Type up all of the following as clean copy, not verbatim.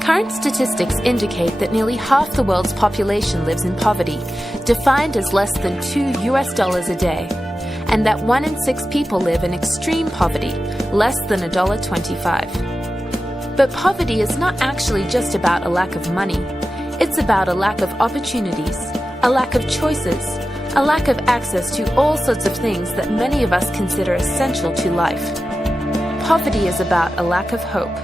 Current statistics indicate that nearly half the world's population lives in poverty, defined as less than $2 a day, and that 1 in 6 people live in extreme poverty, less than $1.25. But poverty is not actually just about a lack of money. It's about a lack of opportunities, a lack of choices, a lack of access to all sorts of things that many of us consider essential to life. Poverty is about a lack of hope.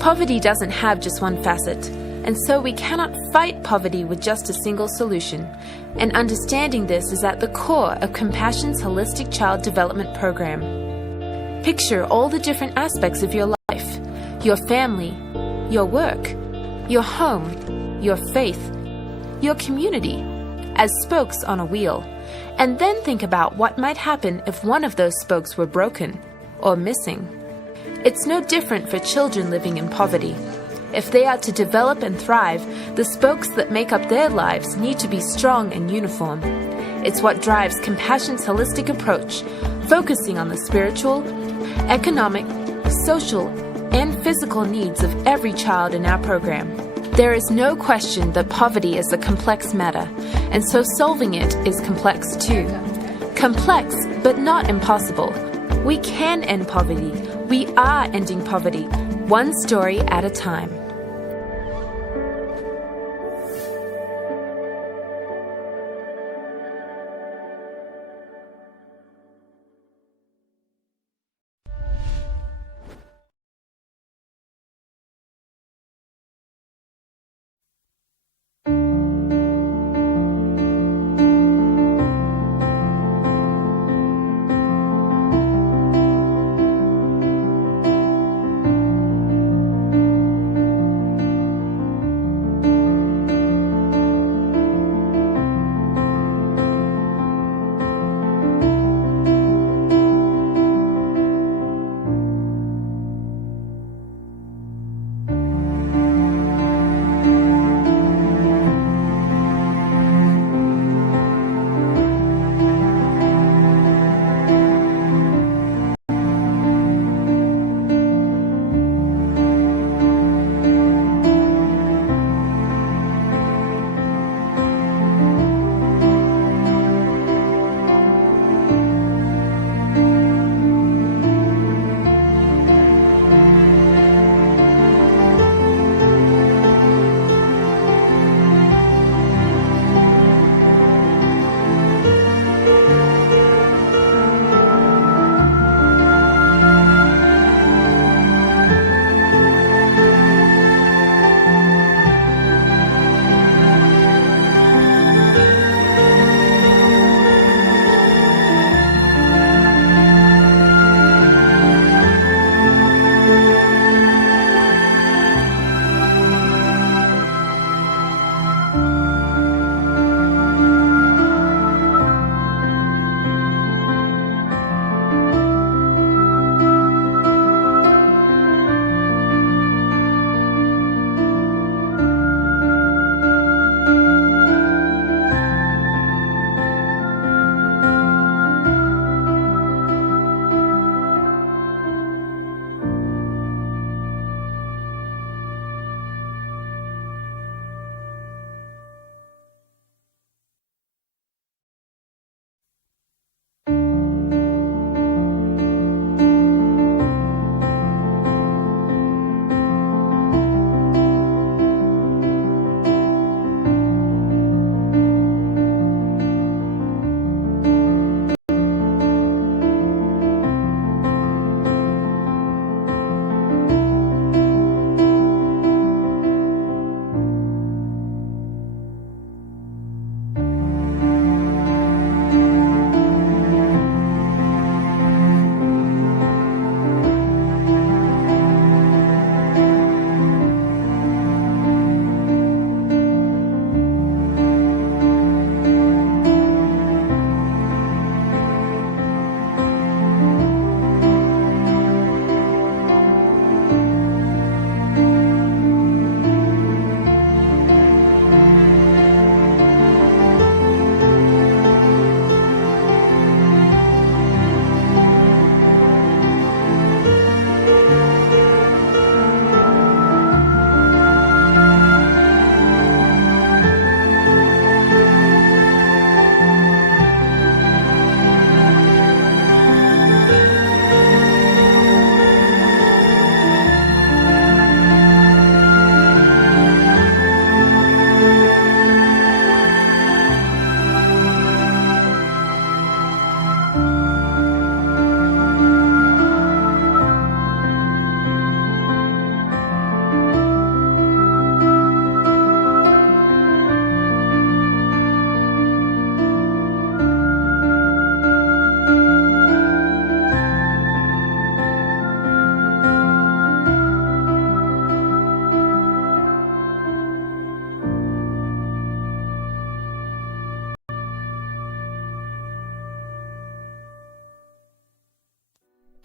Poverty doesn't have just one facet, and so we cannot fight poverty with just a single solution. And understanding this is at the core of Compassion's holistic child development program. Picture all the different aspects of your life, your family, your work, your home, your faith, your community, as spokes on a wheel, and then think about what might happen if one of those spokes were broken or missing. It's no different for children living in poverty. If they are to develop and thrive, the spokes that make up their lives need to be strong and uniform. It's what drives Compassion's holistic approach, focusing on the spiritual, economic, social, and physical needs of every child in our program. There is no question that poverty is a complex matter, and so solving it is complex too. Complex, but not impossible. We can end poverty. We are ending poverty, one story at a time.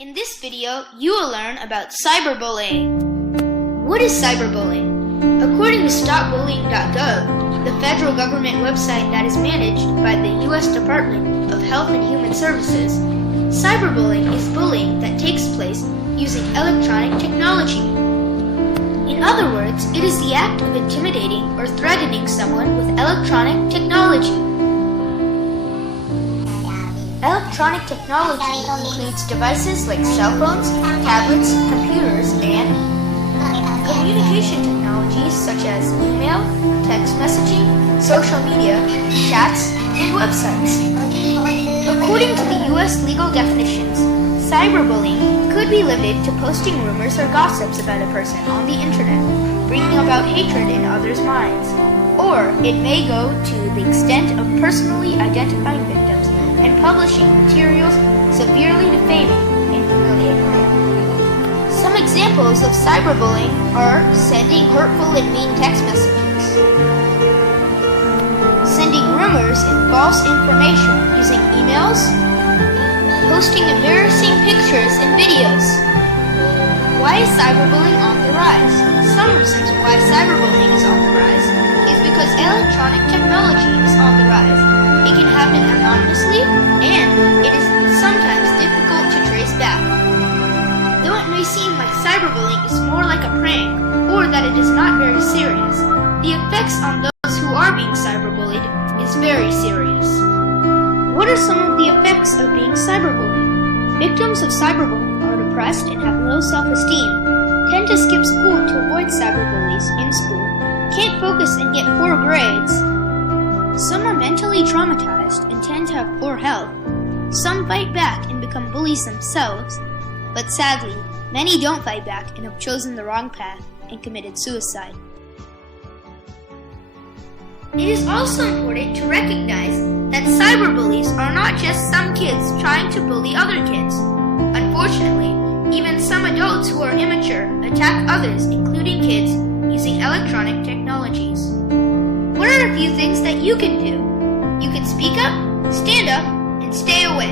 In this video, you will learn about cyberbullying. What is cyberbullying? According to StopBullying.gov, the federal government website that is managed by the U.S. Department of Health and Human Services, cyberbullying is bullying that takes place using electronic technology. In other words, it is the act of intimidating or threatening someone with electronic technology. Electronic technology includes devices like cell phones, tablets, computers, and communication technologies such as email, text messaging, social media, chats, and websites. According to the U.S. legal definitions, cyberbullying could be limited to posting rumors or gossips about a person on the internet, bringing about hatred in others' minds. Or it may go to the extent of personally identifying victims and publishing materials severely defaming and humiliating them. Some examples of cyberbullying are sending hurtful and mean text messages, sending rumors and false information using emails, posting embarrassing pictures and videos. Why is cyberbullying on the rise? Some reasons why cyberbullying is on the rise is because electronic technology is on the rise. It can happen anonymously, and it is sometimes difficult to trace back. Though it may seem like cyberbullying is more like a prank, or that it is not very serious, the effects on those who are being cyberbullied is very serious. What are some of the effects of being cyberbullied? Victims of cyberbullying are depressed and have low self-esteem, tend to skip school to avoid cyberbullies in school, can't focus and get poor grades. Some are mentally traumatized and tend to have poor health. Some fight back and become bullies themselves, but sadly, many don't fight back and have chosen the wrong path and committed suicide. It is also important to recognize that cyberbullies are not just some kids trying to bully other kids. Unfortunately, even some adults who are immature attack others, including kids, using electronic technologies. What are a few things that you can do? You can speak up, stand up, and stay away.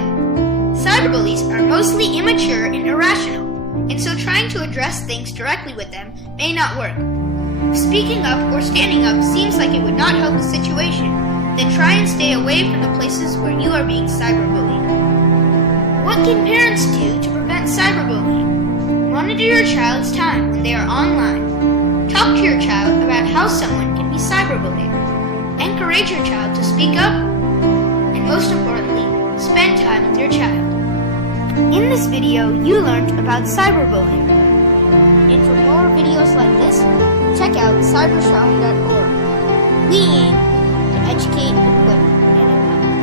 Cyberbullies are mostly immature and irrational, and so trying to address things directly with them may not work. If speaking up or standing up seems like it would not help the situation, then try and stay away from the places where you are being cyberbullied. What can parents do to prevent cyberbullying? Monitor your child's time when they are online. Talk to your child about how someone can be cyberbullied. Encourage your child to speak up, and most importantly, spend time with your child. In this video, you learned about cyberbullying. And for more videos like this, check out cybershout.org. We aim to educate, equip, and empower.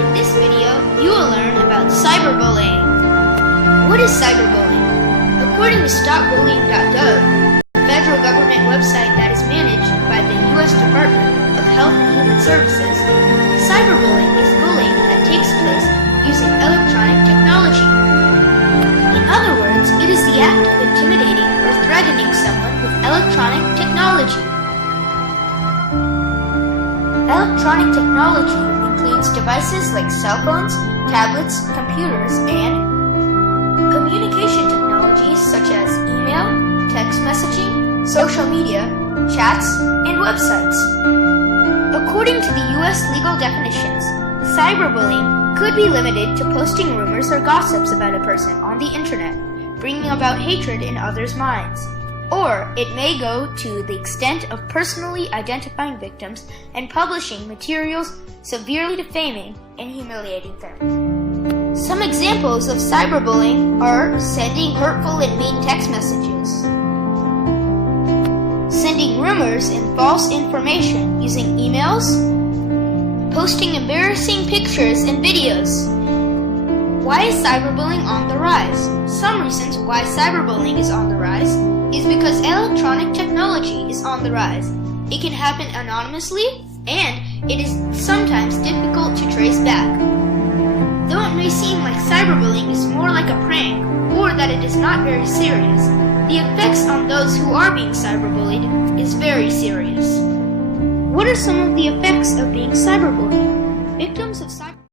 In this video, you will learn about cyberbullying. What is cyberbullying? According to StopBullying.gov, the federal government website that is managed by the U.S. Department of Health and Human Services, cyberbullying is bullying that takes place using electronic technology. In other words, it is the act of intimidating or threatening someone with electronic technology. Electronic technology includes devices like cell phones, tablets, computers, and communication technologies such as email, text messaging, social media, chats, and websites. According to the U.S. legal definitions, cyberbullying could be limited to posting rumors or gossips about a person on the internet, bringing about hatred in others' minds. Or it may go to the extent of personally identifying victims and publishing materials severely defaming and humiliating them. Some examples of cyberbullying are sending hurtful and mean text messages, sending rumors and false information using emails, posting embarrassing pictures and videos. Why is cyberbullying on the rise? Some reasons why cyberbullying is on the rise is because electronic technology is on the rise. It can happen anonymously, and it is sometimes difficult to trace back. Though it may seem like cyberbullying is more like a prank, or that it is not very serious, the effects on those who are being cyberbullied is very serious. What are some of the effects of being cyberbullied? Victims of cyberbullying